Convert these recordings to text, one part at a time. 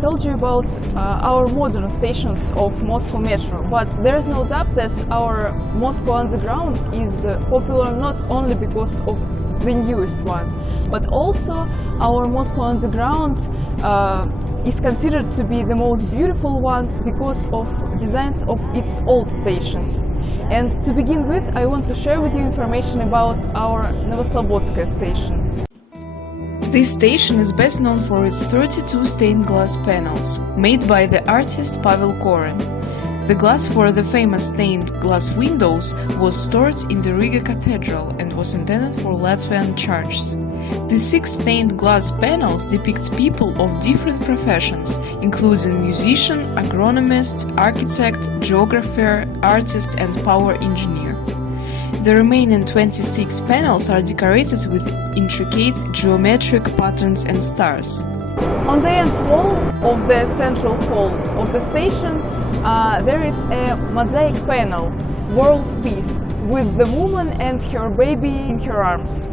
told you about our modern stations of Moscow Metro, but there is no doubt that our Moscow Underground is popular not only because of the newest one, but also our Moscow Underground is considered to be the most beautiful one because of designs of its old stations. And to begin with, I want to share with you information about our Novoslobodskaya station. This station is best known for its 32 stained glass panels, made by the artist Pavel Koren. The glass for the famous stained glass windows was stored in the Riga Cathedral and was intended for Latvian churches. The 6 stained glass panels depict people of different professions, including musician, agronomist, architect, geographer, artist and power engineer. The remaining 26 panels are decorated with intricate geometric patterns and stars. On the end wall of the central hall of the station there is a mosaic panel, World Peace, with the woman and her baby in her arms.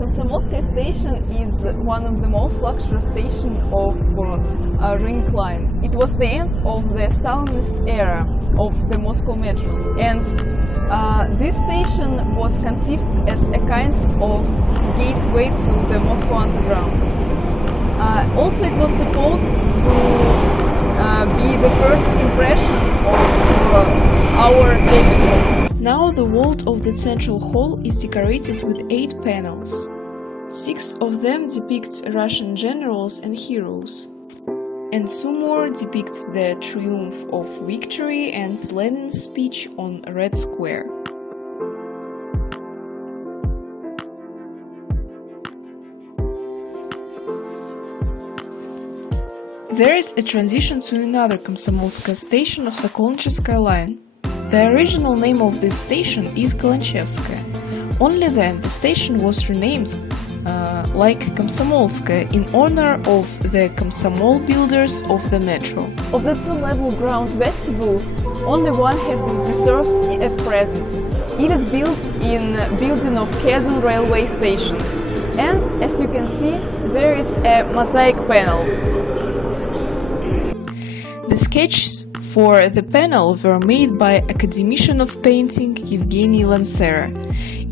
Komsomolskaya station is one of the most luxurious stations of Ring Line. It was the end of the Stalinist era of the Moscow Metro, and this station was conceived as a kind of gateway to the Moscow Underground. Also, it was supposed to be the first impression of our capital. Now the wall of the central hall is decorated with 8 panels. 6 of them depict Russian generals and heroes, and 2 more depicts the triumph of victory and Lenin's speech on Red Square. There is a transition to another Komsomolskaya station of Sokolnicheskaya line. The original name of this station is Kalanchevskaya. Only then the station was renamed like Komsomolskaya in honor of the Komsomol builders of the metro. Of the 2-level ground vestibules, only one has been preserved at present. It is built in building of Kazan railway station, and as you can see, there is a mosaic panel. The sketches for the panel were made by academician of painting Yevgeny Lansera.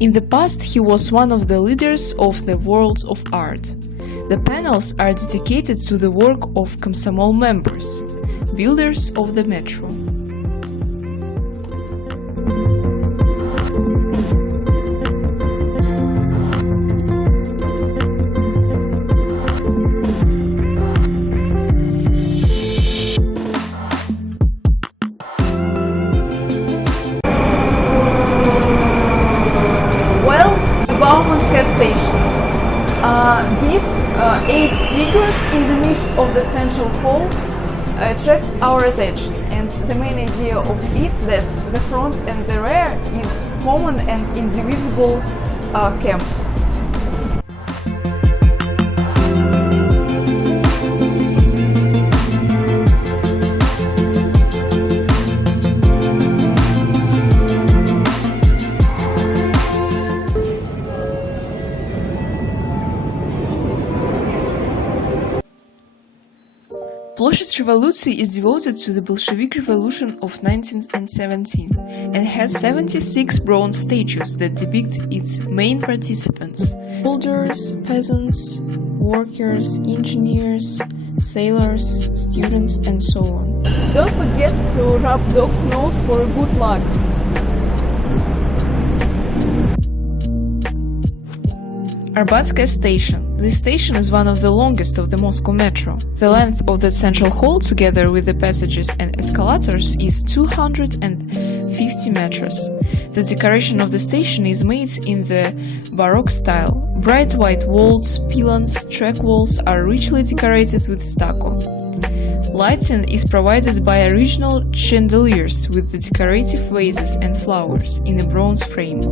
In the past, he was one of the leaders of the world of art. The panels are dedicated to the work of Komsomol members, builders of the metro. Station. These 8 figures in the midst of the central hall attract our attention, and the main idea of it is that the front and the rear is common and indivisible camp. Ploshchad Revoluции is devoted to the Bolshevik Revolution of 1917 and has 76 bronze statues that depict its main participants: soldiers, peasants, workers, engineers, sailors, students, and so on. Don't forget to rub dog's nose for good luck. Arbatskaya station. This station is one of the longest of the Moscow Metro. The length of the central hall, together with the passages and escalators, is 250 meters. The decoration of the station is made in the Baroque style. Bright white walls, pylons, track walls are richly decorated with stucco. Lighting is provided by original chandeliers with the decorative vases and flowers in a bronze frame.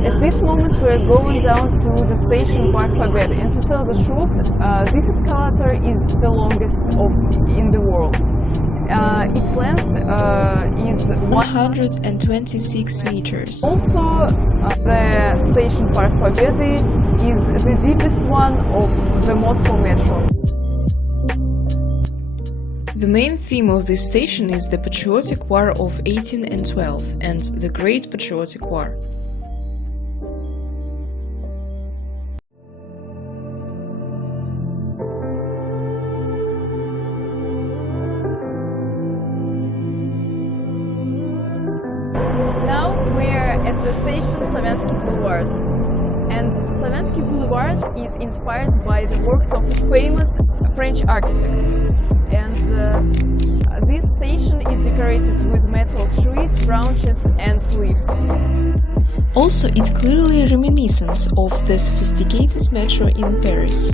At this moment we are going down to the station Park Победы, and to tell the truth, this escalator is the longest in the world. Its length is 126 meters. Also, the station Park Победы is the deepest one of the Moscow Metro. The main theme of this station is the Patriotic War of 1812 and the Great Patriotic War. Now we're at the station Slavyansky Boulevard. And Slavyansky Boulevard is inspired by the works of a famous French architect. And this station is decorated with metal trees, branches and leaves. Also, it's clearly a reminiscence of the sophisticated metro in Paris.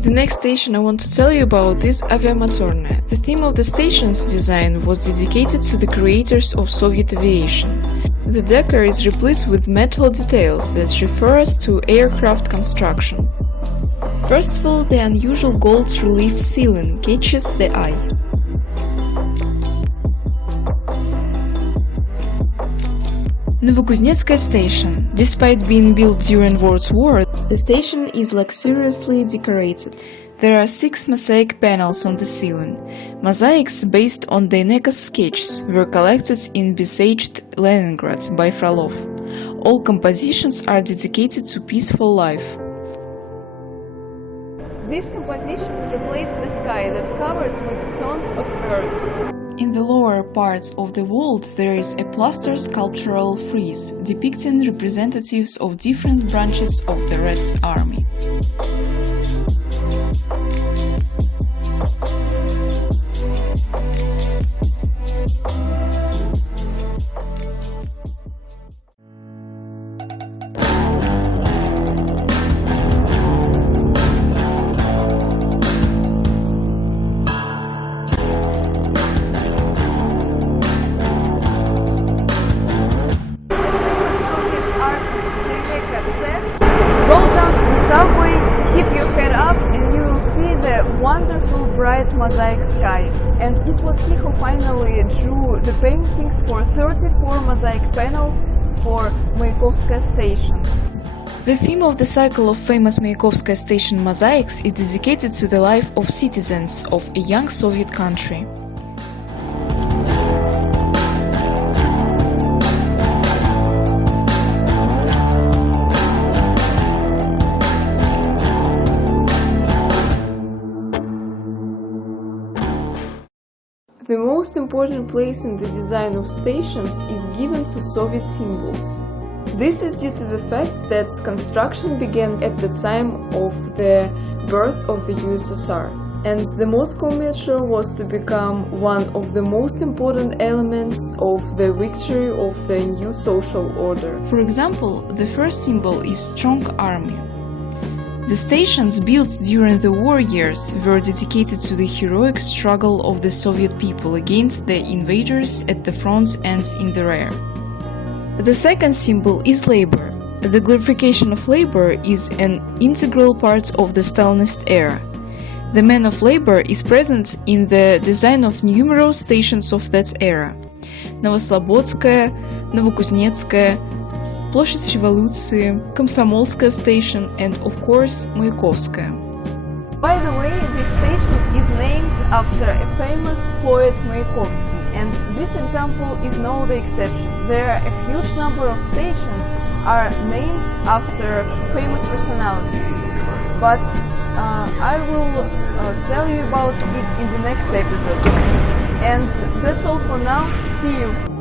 The next station I want to tell you about is Aviamotorная. The theme of the station's design was dedicated to the creators of Soviet aviation. The decor is replete with metal details that refer us to aircraft construction. First of all, the unusual gold relief ceiling catches the eye. Novokuznetskaya station. Despite being built during World War, the station is luxuriously decorated. There are 6 mosaic panels on the ceiling. Mosaics based on Dyneka's sketches were collected in besieged Leningrad by Frolov. All compositions are dedicated to peaceful life. These compositions replace the sky that's covered with tones of earth. In the lower part of the vault there is a plaster sculptural frieze depicting representatives of different branches of the Red Army. Go down to the subway, keep your head up, and you will see the wonderful bright mosaic sky. And it was he who finally drew the paintings for 34 mosaic panels for Mayakovskaya station. The theme of the cycle of famous Mayakovskaya station mosaics is dedicated to the life of citizens of a young Soviet country. The most important place in the design of stations is given to Soviet symbols. This is due to the fact that construction began at the time of the birth of the USSR, and the Moscow Metro was to become one of the most important elements of the victory of the new social order. For example, the first symbol is strong army. The stations built during the war years were dedicated to the heroic struggle of the Soviet people against the invaders at the front and in the rear. The second symbol is labor. The glorification of labor is an integral part of the Stalinist era. The man of labor is present in the design of numerous stations of that era: Novoslobodskaya, Novokuznetskaya, Площадь Революции, Комсомольская station, and of course Mayakovskaya. By the way, this station is named after a famous poet Mayakovsky, and this example is no exception. There are a huge number of stations are named after famous personalities, but I will tell you about it in the next episode. And that's all for now. See you!